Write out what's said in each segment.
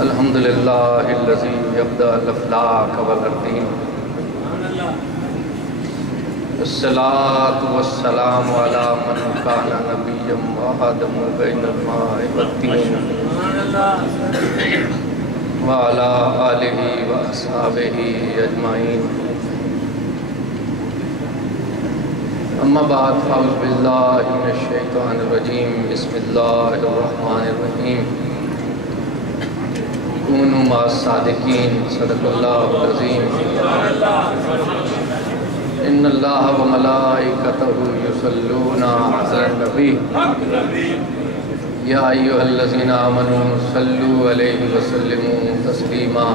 الحمدللہ الذی یبدأ الافلاک والاردین الصلاة والسلام علی من کان نبیا وآدم بین الماء والطین وعلی آلہ واصحابہ اجمعین اما بعد فاعوذ باللہ من الشیطان الرجیم بسم اللہ الرحمن الرحیم کونوا مع الصادقین صدق اللہ العظیم ان اللہ و ملائکتہ یصلون علی النبی یا ایھا الذین آمنوا صلوا علیہ وسلموا تسلیما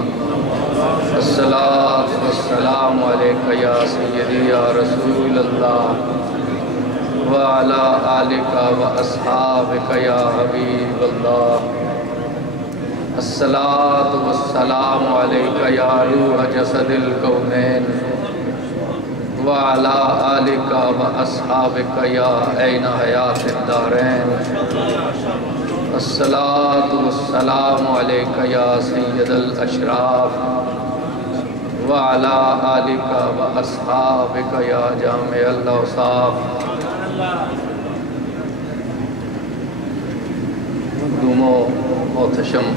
الصلاۃ والسلام علیک یا سیدی یا رسول اللہ وعلی آلک واصحابک یا حبیب اللہ الصلاۃ والسلام علیک یا روح جسد الکونین وعلی آلک واصحابک یا عین حیات الدارین الصلاۃ والسلام علیک یا سید الاشراف وعلی آلک واصحابک یا جامع الاوصاف مخدوم و محتشم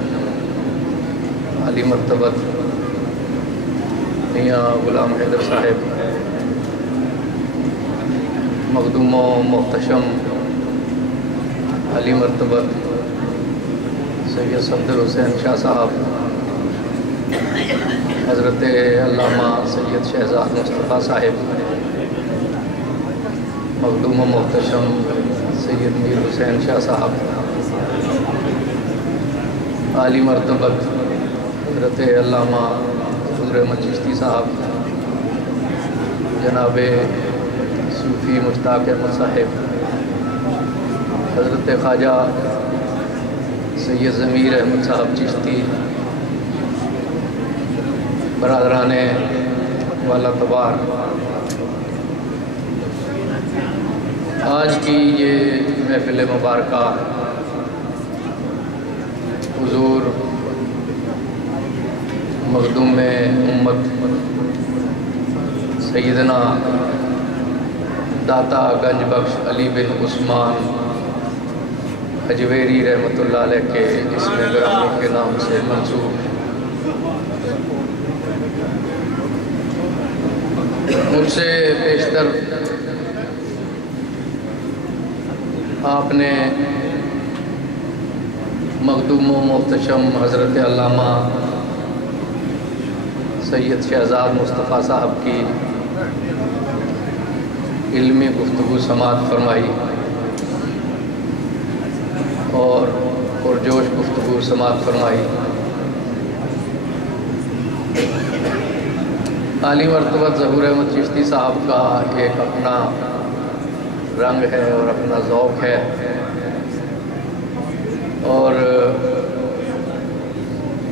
علی مرتبت میاں غلام حیدر صاحب، مخدوم و محتشم علی مرتبت سید صفدر حسین شاہ صاحب، حضرت علامہ سید شہزاد مصطفیٰ صاحب، مخدوم و محتشم سید میر حسین شاہ صاحب، عالی مرتبت حضرت علامہ فضل احمد چشتی صاحب، جناب صوفی مشتاق احمد صاحب، حضرت خواجہ سید ضمیر احمد صاحب چشتی، برادران والا تبار، آج کی یہ محفل مبارکہ حضور مخدوم امت سیدنا داتا گنج بخش علی بن عثمان اجویری رحمۃ اللہ علیہ کے اسم گرامی کے نام سے منسوب مجھ سے پیشتر آپ نے مخدوم و محتشم حضرت علامہ سید شہزاد مصطفیٰ صاحب کی علمی گفتگو سماعت فرمائی اور پرجوش گفتگو سماعت فرمائی۔ عالی مرتبت ظہور احمد چشتی صاحب کا ایک اپنا رنگ ہے اور اپنا ذوق ہے، اور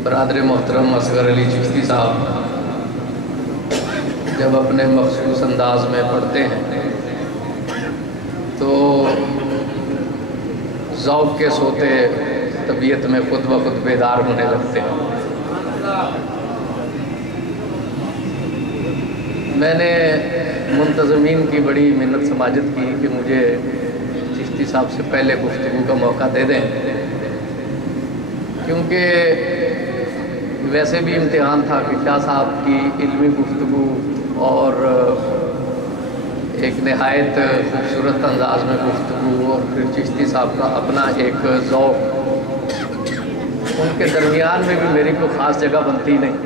برادر محترم اصغر علی چشتی صاحب جب اپنے مخصوص انداز میں پڑھتے ہیں تو ذوق کے سوتے طبیعت میں خود بخود بیدار ہونے لگتے ہیں۔ میں نے منتظمین کی بڑی منت سماجت کی کہ مجھے چشتی صاحب سے پہلے گفتگو کا موقع دے دیں، کیونکہ ویسے بھی امتحان تھا کہ شاہ صاحب کی علمی گفتگو اور ایک نہایت خوبصورت انداز میں گفتگو اور پھر چشتی صاحب کا اپنا ایک ذوق، ان کے درمیان میں بھی میری کوئی خاص جگہ بنتی نہیں۔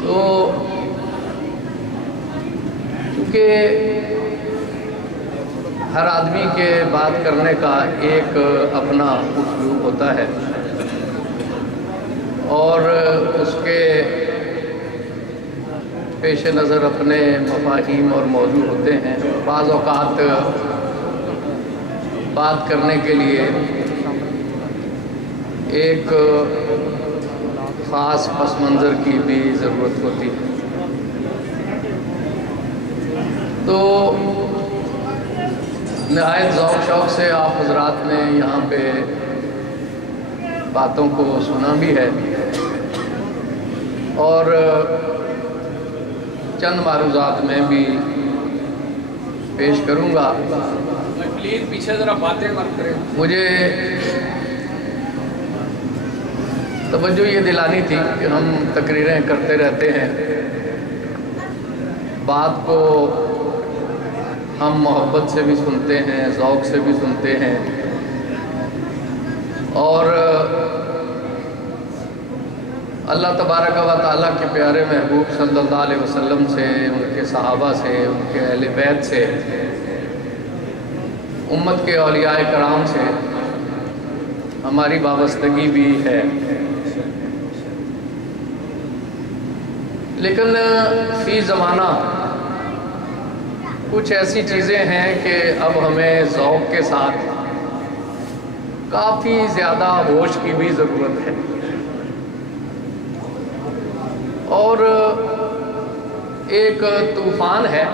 تو چونکہ ہر آدمی کے بات کرنے کا ایک اپنا اسلوب ہوتا ہے اور اس کے پیش نظر اپنے مفاہیم اور موضوع ہوتے ہیں۔ بعض اوقات بات کرنے کے لیے ایک خاص پس منظر کی بھی ضرورت ہوتی ہے۔ تو نہایت ذوق شوق سے آپ حضرات نے یہاں پہ باتوں کو سنا بھی ہے اور چند معروضات میں بھی پیش کروں گا۔ پلیز پیچھے ذرا باتیں مت کریں۔ مجھے توجہ یہ دلانی تھی کہ ہم تقریریں کرتے رہتے ہیں، بات کو ہم محبت سے بھی سنتے ہیں، ذوق سے بھی سنتے ہیں، اور اللہ تبارک و تعالیٰ کے پیارے محبوب صلی اللہ علیہ وسلم سے، ان کے صحابہ سے، ان کے اہل بیت سے، امت کے اولیاء کرام سے ہماری وابستگی بھی ہے، لیکن فی زمانہ کچھ ایسی چیزیں ہیں کہ اب ہمیں ذوق کے ساتھ کافی زیادہ ہوش کی بھی ضرورت ہے، اور ایک طوفان ہے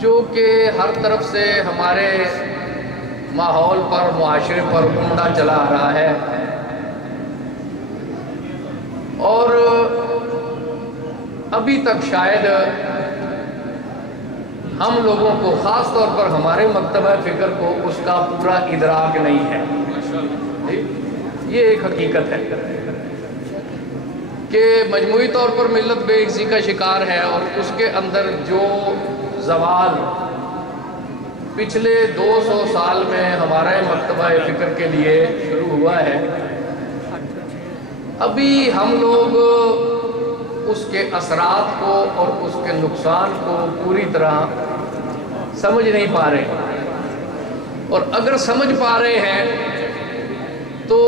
جو کہ ہر طرف سے ہمارے ماحول پر، معاشرے پر عمدہ چلا آ رہا ہے، اور ابھی تک شاید ہم لوگوں کو، خاص طور پر ہمارے مکتبہ فکر کو، اس کا پورا ادراک نہیں ہے۔ یہ ایک حقیقت ہے کہ مجموعی طور پر ملت بے عزتی کا شکار ہے، اور اس کے اندر جو زوال پچھلے 200 سال میں ہمارے مکتبہ فکر کے لیے شروع ہوا ہے، ابھی ہم لوگ اس کے اثرات کو اور اس کے نقصان کو پوری طرح سمجھ نہیں پا رہے، اور اگر سمجھ پا رہے ہیں تو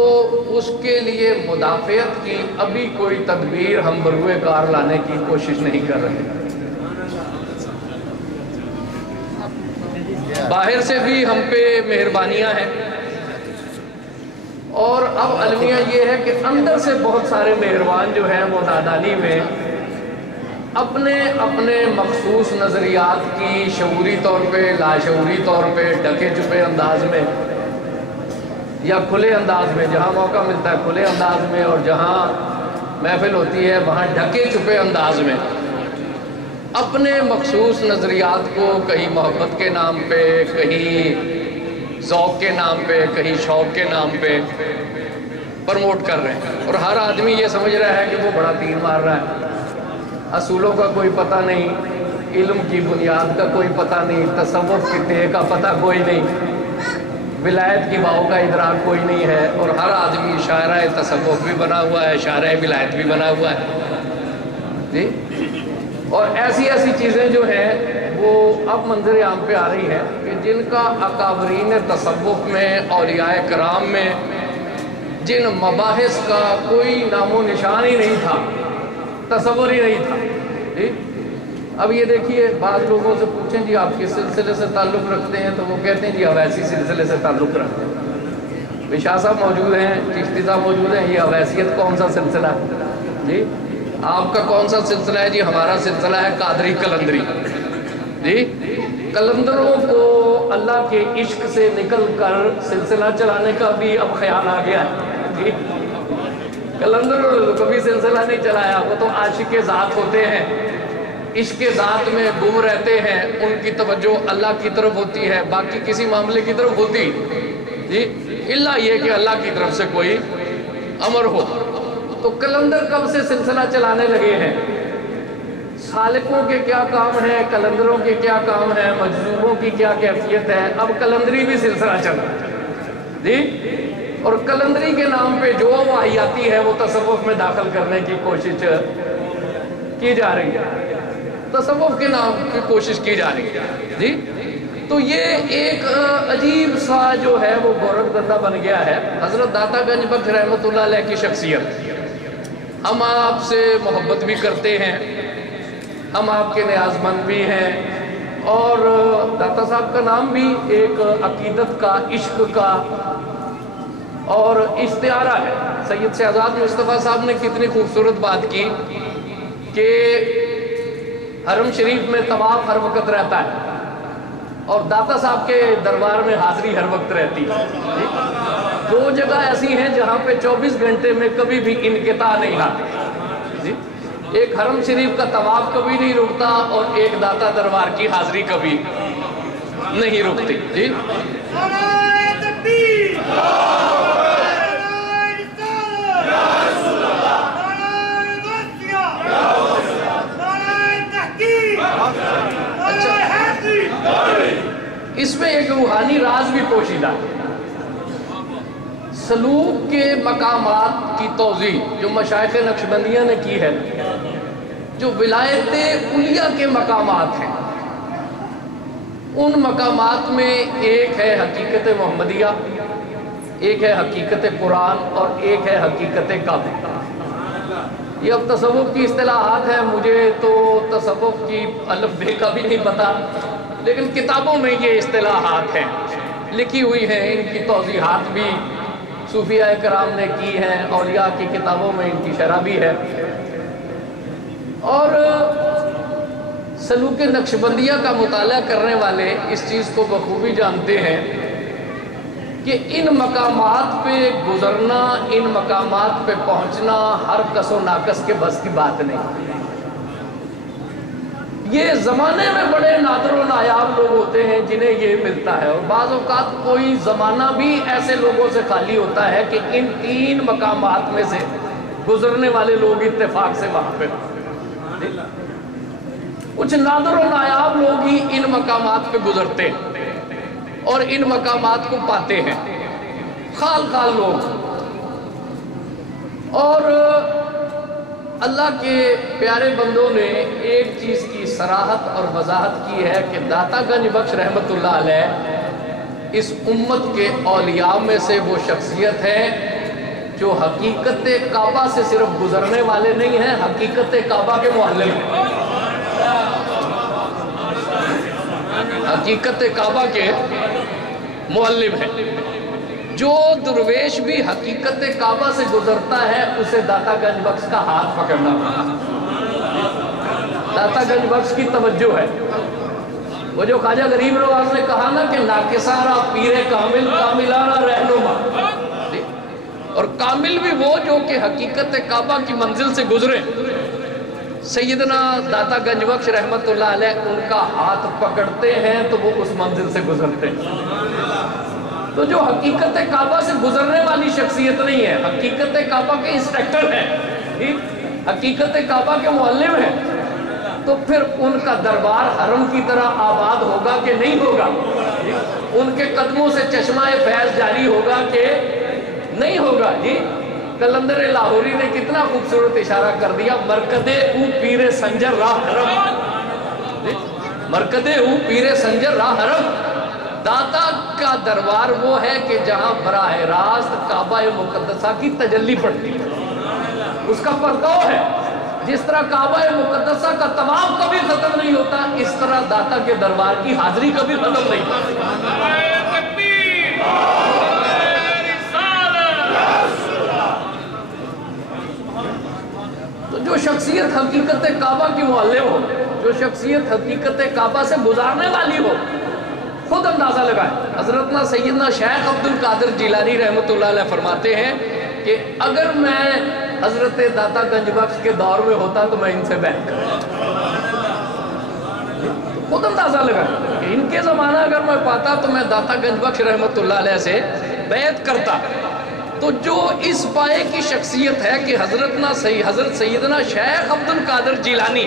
اس کے لیے مدافعت کی ابھی کوئی تدبیر ہم بروئے کار لانے کی کوشش نہیں کر رہے۔ باہر سے بھی ہم پہ مہربانیاں ہیں، اور اب المیہ یہ ہے کہ اندر سے بہت سارے مہربان جو ہیں وہ نادانی میں اپنے اپنے مخصوص نظریات کی شعوری طور پہ، لاشعوری طور پہ، ڈھکے چھپے انداز میں یا کھلے انداز میں، جہاں موقع ملتا ہے کھلے انداز میں، اور جہاں محفل ہوتی ہے وہاں ڈھکے چھپے انداز میں اپنے مخصوص نظریات کو کہیں محبت کے نام پہ، کہیں ذوق کے نام پہ، کہیں شوق کے نام پہ پرموٹ کر رہے ہیں، اور ہر آدمی یہ سمجھ رہا ہے کہ وہ بڑا تیر مار رہا ہے۔ اصولوں کا کوئی پتہ نہیں، علم کی بنیاد کا کوئی پتہ نہیں، تصوف کی تہ کا پتہ کوئی نہیں، ولایت کی باؤ کا ادراک کوئی نہیں ہے، اور ہر آدمی شاعرہ تصوف بھی بنا ہوا ہے، شاعرہ ولایت بھی بنا ہوا ہے جی۔ اور ایسی ایسی چیزیں جو ہیں وہ اب منظر عام پہ آ رہی ہیں کہ جن کا اکابرین تصوف میں، اولیاء کرام میں، جن مباحث کا کوئی نام و نشان ہی نہیں تھا، تصور ہی نہیں تھا جی۔ اب یہ دیکھیے، بعض لوگوں سے پوچھیں جی آپ کس سلسلے سے تعلق رکھتے ہیں، تو وہ کہتے ہیں جی اویسی سلسلے سے تعلق رکھتے ہیں۔ شاہ صاحب موجود ہیں، چشتی صاحب موجود ہیں، یہ اویسیت کون سا سلسلہ ہے جی؟ آپ کا کون سا سلسلہ ہے جی؟ ہمارا سلسلہ ہے قادری قلندری جی۔ قلندروں کو اللہ کے عشق سے نکل کر سلسلہ چلانے کا بھی اب خیال آ گیا ہے جی۔ قلندروں نے کبھی سلسلہ نہیں چلایا، وہ تو عاشق ذات ہوتے ہیں، عشق ذات میں گم رہتے ہیں، ان کی توجہ اللہ کی طرف ہوتی ہے، باقی کسی معاملے کی طرف ہوتی جی، الا یہ کہ اللہ کی طرف سے کوئی امر ہو۔ تو قلندر کب سے سلسلہ چلانے لگے ہیں؟ سالکوں کے کیا کام ہے، قلندروں کے کیا کام ہے، مجذوبوں کی کیا کیفیت ہے، اب قلندری بھی سلسلہ چل رہا ہے جی۔ اور قلندری کے نام پہ جو واہیاتی ہے وہ تصوف میں داخل کرنے کی کوشش کی جا رہی ہے، تصوف کے نام کی کوشش کی جا رہی ہے جی۔ تو یہ ایک عجیب سا جو ہے وہ گورکھ دھندا بن گیا ہے۔ حضرت داتا گنج بخش رحمۃ اللہ علیہ کی شخصیت، ہم آپ سے محبت بھی کرتے ہیں، ہم آپ کے نیاز مند بھی ہیں، اور داتا صاحب کا نام بھی ایک عقیدت کا، عشق کا اور استعارہ ہے۔ سید شہزاد مصطفیٰ صاحب نے کتنی خوبصورت بات کی کہ حرم شریف میں طواف ہر وقت رہتا ہے، اور داتا صاحب کے دربار میں حاضری ہر وقت رہتی ہے. 2 جگہ ایسی ہیں جہاں پہ 24 گھنٹے میں کبھی بھی انقطاع نہیں آتی. ایک حرم شریف کا طواف کبھی نہیں رکتا اور ایک داتا دربار کی حاضری کبھی نہیں رکتی. جی اس میں ایک روحانی راز بھی پوشیدہ ہے. سلوک کے مقامات کی توضیح جو مشائخ نقشبندیہ نے کی ہے، جو ولایت علیہ کے مقامات ہیں، ان مقامات میں ایک ہے حقیقت محمدیہ، ایک ہے حقیقت قرآن اور ایک ہے حقیقت کعبہ. یہ اب تصوف کی اصطلاحات ہیں، مجھے تو تصوف کی الف بے کا بھی نہیں پتا، لیکن کتابوں میں یہ اصطلاحات ہیں، لکھی ہوئی ہیں. ان کی توضیحات بھی صوفیاء کرام نے کی ہیں، اولیاء کی کتابوں میں ان کی شرح بھی ہے. اور سلوک نقشبندیہ کا مطالعہ کرنے والے اس چیز کو بخوبی جانتے ہیں کہ ان مقامات پہ گزرنا، ان مقامات پہ پہنچنا ہر کس و ناقص کے بس کی بات نہیں. یہ زمانے میں بڑے نادر و نایاب لوگ ہوتے ہیں جنہیں یہ ملتا ہے، اور بعض اوقات کوئی زمانہ بھی ایسے لوگوں سے خالی ہوتا ہے کہ ان 3 مقامات میں سے گزرنے والے لوگ اتفاق سے وہاں پہ. کچھ نادر و نایاب لوگ ہی ان مقامات پہ گزرتے ہیں اور ان مقامات کو پاتے ہیں، خال خال لوگ. اور اللہ کے پیارے بندوں نے ایک چیز کی صراحت اور وضاحت کی ہے کہ داتا گنج بخش رحمت اللہ علیہ اس امت کے اولیاء میں سے وہ شخصیت ہے جو حقیقت کعبہ سے صرف گزرنے والے نہیں ہیں، حقیقت کعبہ کے معلم ہیں. حقیقت کعبہ کے معلم ہیں. جو درویش بھی حقیقت کعبہ سے گزرتا ہے اسے داتا گنج بخش کا ہاتھ پکڑنا پڑتا. داتا گنج بخش کی توجہ ہے. وہ جو خواجہ غریب نواز نے کہا نا کہ ناکسارا پیر کامل کاملانہ رہنما، اور کامل بھی وہ جو کہ حقیقت کعبہ کی منزل سے گزرے. سیدنا داتا گنج بخش رحمت اللہ علیہ ان کا ہاتھ پکڑتے ہیں تو وہ اس منزل سے گزرتے ہیں. تو جو حقیقت کعبہ سے گزرنے والی شخصیت نہیں ہے، حقیقت کعبہ کے انسٹرکٹر ہیں، حقیقت کعبہ کے معلم ہیں، تو پھر ان کا دربار حرم کی طرح آباد ہوگا کہ نہیں ہوگا؟ ان کے قدموں سے چشمہ فیض جاری ہوگا کہ نہیں ہوگا؟ جی قلندر لاہوری نے کتنا خوبصورت اشارہ کر دیا، مرکدے او پیر سنجر راہ حرم. مرکدے او پیر سنجر راہ حرم. داتا کا دربار وہ ہے کہ جہاں براہ راست کعبہ مقدسہ کی تجلی پڑتی ہے، اس کا پرتو ہے. جس طرح کعبہ مقدسہ کا طواف کبھی ختم نہیں ہوتا، اس طرح داتا کے دربار کی حاضری کبھی ختم نہیں ہوتی. تو جو شخصیت حقیقت کعبہ کی معلم ہو، جو شخصیت حقیقت کعبہ سے گزارنے والی ہو، خود اندازہ لگائیں. حضرتنا سیدنا شیخ عبد القادر جیلانی رحمت اللہ علیہ فرماتے ہیں کہ اگر میں حضرت داتا گنج بخش کے دور میں ہوتا تو میں ان سے بیعت کرتا. خود اندازہ لگائیں کہ ان کے زمانہ اگر میں پاتا تو میں داتا گنج بخش رحمت اللہ علیہ سے بیعت کرتا. تو جو اس پائے کی شخصیت ہے کہ حضرت سیدنا شیخ عبد القادر جیلانی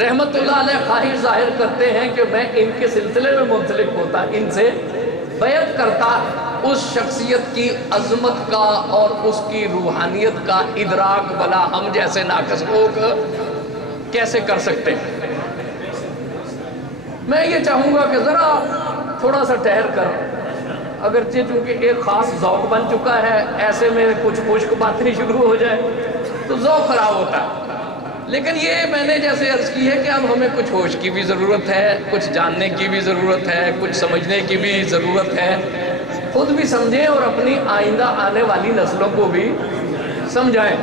رحمت اللہ علیہ خواہش ظاہر کرتے ہیں کہ میں ان کے سلسلے میں منسلک ہوتا، ان سے بیعت کرتا، اس شخصیت کی عظمت کا اور اس کی روحانیت کا ادراک بلا ہم جیسے ناقص لوگ کیسے کر سکتے ہیں. میں یہ چاہوں گا کہ ذرا تھوڑا سا ٹھہر کر، اگرچہ چونکہ ایک خاص ذوق بن چکا ہے، ایسے میں کچھ خشک باتیں شروع ہو جائے تو ذوق خراب ہوتا ہے، لیکن یہ میں نے جیسے عرض کی ہے کہ اب ہمیں کچھ ہوش کی بھی ضرورت ہے، کچھ جاننے کی بھی ضرورت ہے، کچھ سمجھنے کی بھی ضرورت ہے. خود بھی سمجھیں اور اپنی آئندہ آنے والی نسلوں کو بھی سمجھائیں.